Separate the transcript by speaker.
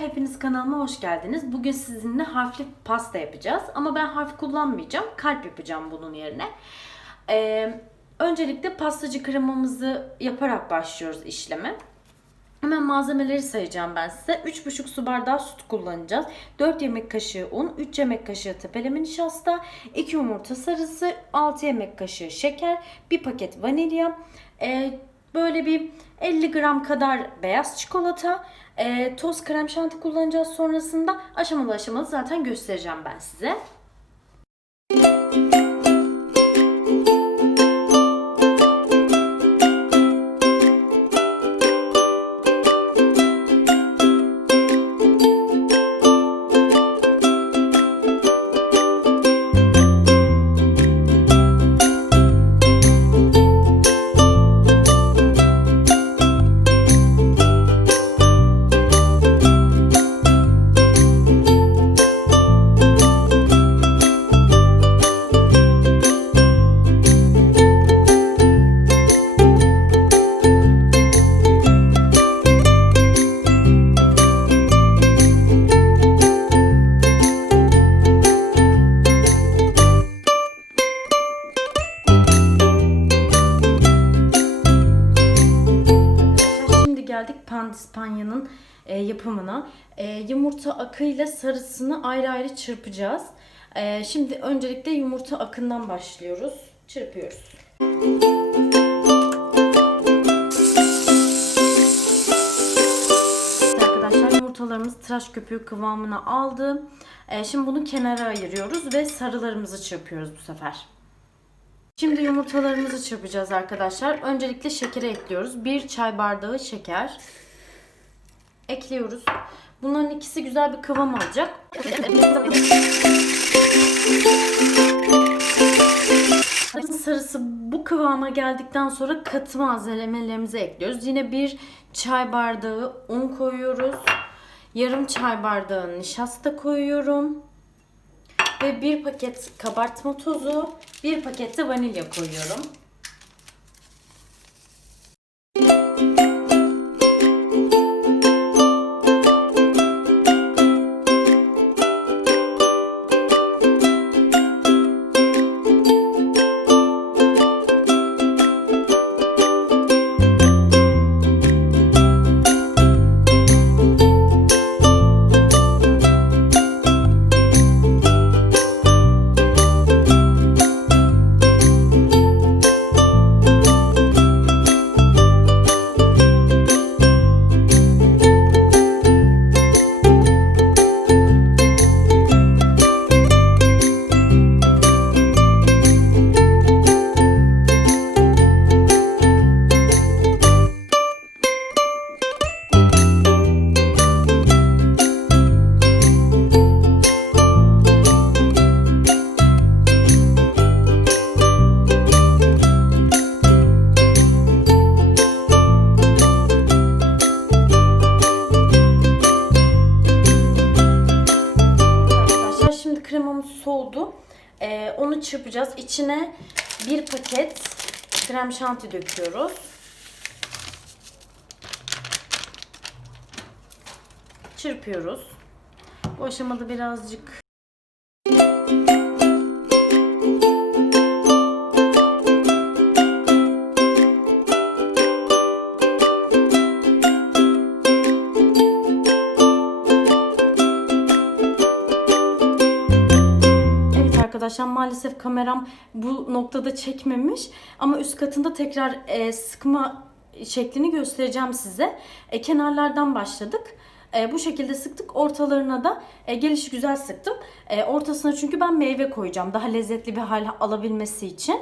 Speaker 1: hepiniz kanalıma hoş geldiniz. Bugün sizinle harfli pasta yapacağız. Ama ben harf kullanmayacağım. Kalp yapacağım bunun yerine. Ee, öncelikle pastacı kremamızı yaparak başlıyoruz işleme. Hemen malzemeleri sayacağım ben size. 3,5 su bardağı süt kullanacağız. 4 yemek kaşığı un, 3 yemek kaşığı tepeleme nişasta, 2 yumurta sarısı, 6 yemek kaşığı şeker, 1 paket vanilya, e, böyle bir 50 gram kadar beyaz çikolata, e, toz krem şanti kullanacağız sonrasında. Aşamalı aşamalı zaten göstereceğim ben size. Arkadaşlar pandispanya'nın e, yapımına. E, yumurta akıyla sarısını ayrı ayrı çırpacağız. E, şimdi öncelikle yumurta akından başlıyoruz. Çırpıyoruz. Arkadaşlar yumurtalarımız tıraş köpüğü kıvamına aldı. E, şimdi bunu kenara ayırıyoruz ve sarılarımızı çırpıyoruz bu sefer. Şimdi yumurtalarımızı çırpacağız arkadaşlar. Öncelikle şekeri ekliyoruz. Bir çay bardağı şeker. Ekliyoruz. Bunların ikisi güzel bir kıvam alacak. Sarısı bu kıvama geldikten sonra katı malzemelerimizi ekliyoruz. Yine bir çay bardağı un koyuyoruz. Yarım çay bardağı nişasta koyuyorum. Ve bir paket kabartma tozu, bir paket de vanilya koyuyorum. Onu çırpacağız. İçine bir paket krem şanti döküyoruz. Çırpıyoruz. Bu aşamada birazcık arkadaşlar maalesef kameram bu noktada çekmemiş ama üst katında tekrar e, sıkma şeklini göstereceğim size. E, kenarlardan başladık. E, bu şekilde sıktık. Ortalarına da e, gelişi güzel sıktım. E, ortasına çünkü ben meyve koyacağım. Daha lezzetli bir hal alabilmesi için.